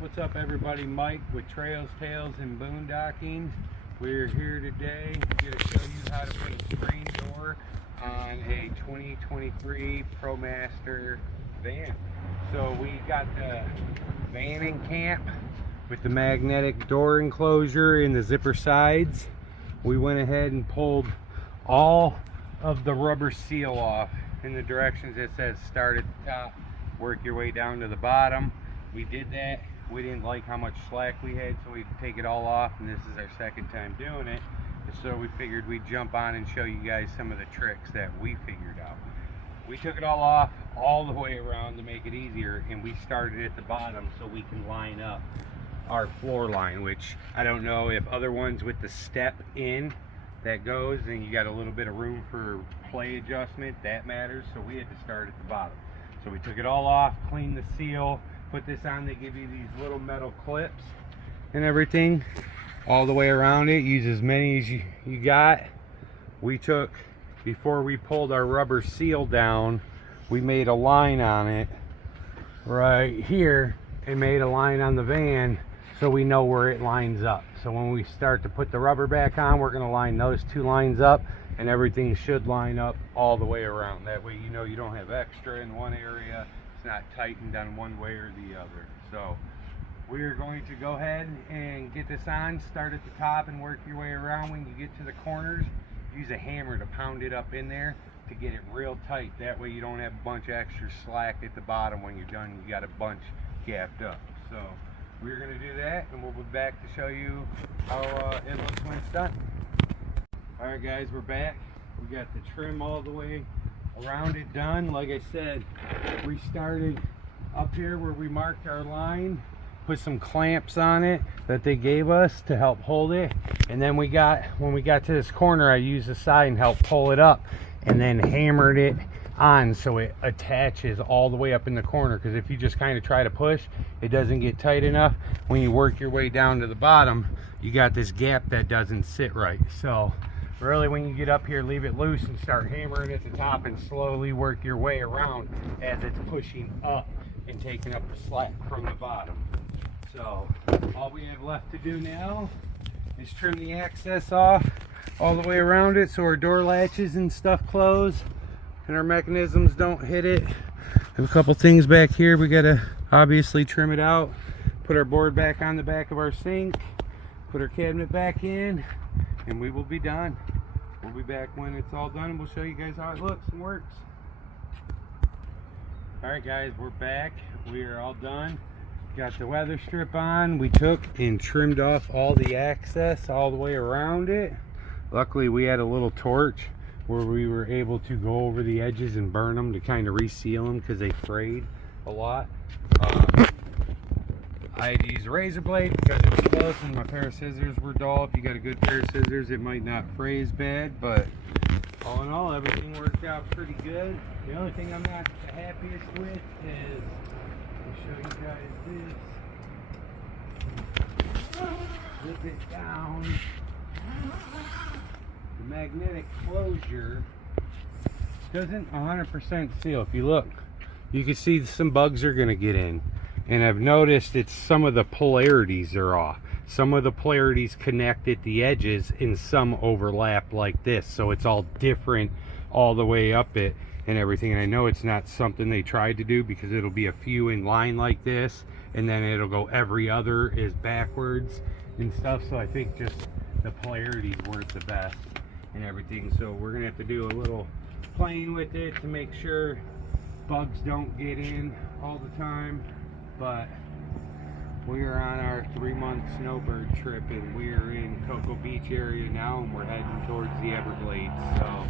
What's up everybody, Mike with Trails, Tales, and Boondocking. We're here today to show you how to put a screen door on a 2023 ProMaster van. So we got the van in camp with the magnetic door enclosure and the zipper sides. We went ahead and pulled all of the rubber seal off in the directions it says start at the top, work your way down to the bottom. We did that. We didn't like how much slack we had, so we'd take it all off, and this is our second time doing it. So we figured we'd jump on and show you guys some of the tricks that we figured out. We took it all off all the way around to make it easier, and we started at the bottom so we can line up our floor line, which I don't know if other ones with the step in that goes and you got a little bit of room for play adjustment, that matters. So we had to start at the bottom. So we took it all off, cleaned the seal, put this on. They give you these little metal clips and everything all the way around it. Use as many as you got. We took, before we pulled our rubber seal down, we made a line on it right here and made a line on the van so we know where it lines up. So when we start to put the rubber back on, we're going to line those two lines up, and everything should line up all the way around. That way you know you don't have extra in one area. It's not tightened on one way or the other. So we're going to go ahead and get this on. Start at the top and work your way around. When you get to the corners, use a hammer to pound it up in there to get it real tight. That way you don't have a bunch of extra slack at the bottom. When you're done, you got a bunch gapped up. So we're going to do that, and we'll be back to show you how it looks when it's done. Alright guys, we're back. We got the trim all the way around it done. Like I said, we started up here where we marked our line, put some clamps on it that they gave us to help hold it, and then when we got to this corner, I used the side and helped pull it up, and then hammered it on so it attaches all the way up in the corner, because if you just kind of try to push, it doesn't get tight enough. When you work your way down to the bottom, you got this gap that doesn't sit right. So really, when you get up here, leave it loose and start hammering at the top and slowly work your way around as it's pushing up and taking up the slack from the bottom. So all we have left to do now is trim the access off all the way around it so our door latches and stuff close and our mechanisms don't hit it. Have a couple things back here we gotta obviously trim it out, put our board back on the back of our sink, put our cabinet back in, and we will be done. We'll be back when it's all done, and we'll show you guys how it looks and works. Alright guys, we're back. We are all done. Got the weather strip on. We took and trimmed off all the access all the way around it. Luckily we had a little torch where we were able to go over the edges and burn them to kind of reseal them because they frayed a lot. I had to use a razor blade because it was close and my pair of scissors were dull. If you got a good pair of scissors, it might not fray as bad, but all in all, everything worked out pretty good. The only thing I'm not the happiest with is, I'll show you guys this. Zip it down. The magnetic closure doesn't 100% seal. If you look, you can see some bugs are going to get in. And I've noticed it's some of the polarities are off. Some of the polarities connect at the edges and some overlap like this. So it's all different all the way up it and everything. And I know it's not something they tried to do because it'll be a few in line like this and then it'll go every other is backwards and stuff. So I think just the polarities weren't the best and everything. So we're gonna have to do a little playing with it to make sure bugs don't get in all the time. But we are on our 3-month snowbird trip and we are in Cocoa Beach area now, and we're heading towards the Everglades. So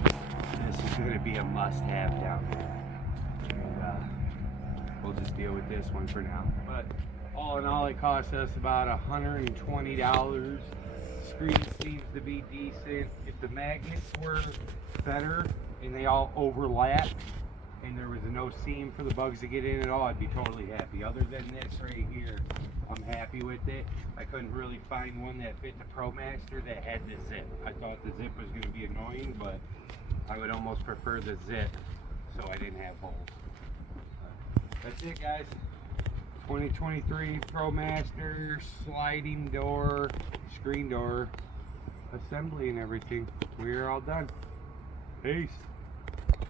this is going to be a must-have down there. And we'll just deal with this one for now. But all in all, it cost us about $120. Screen seems to be decent. If the magnets were better and they all overlap, and there was no seam for the bugs to get in at all, I'd be totally happy. Other than this right here, I'm happy with it. I couldn't really find one that fit the ProMaster that had the zip. I thought the zip was going to be annoying, but I would almost prefer the zip so I didn't have holes. That's it, guys. 2023 ProMaster sliding door, screen door assembly and everything. We're all done. Peace.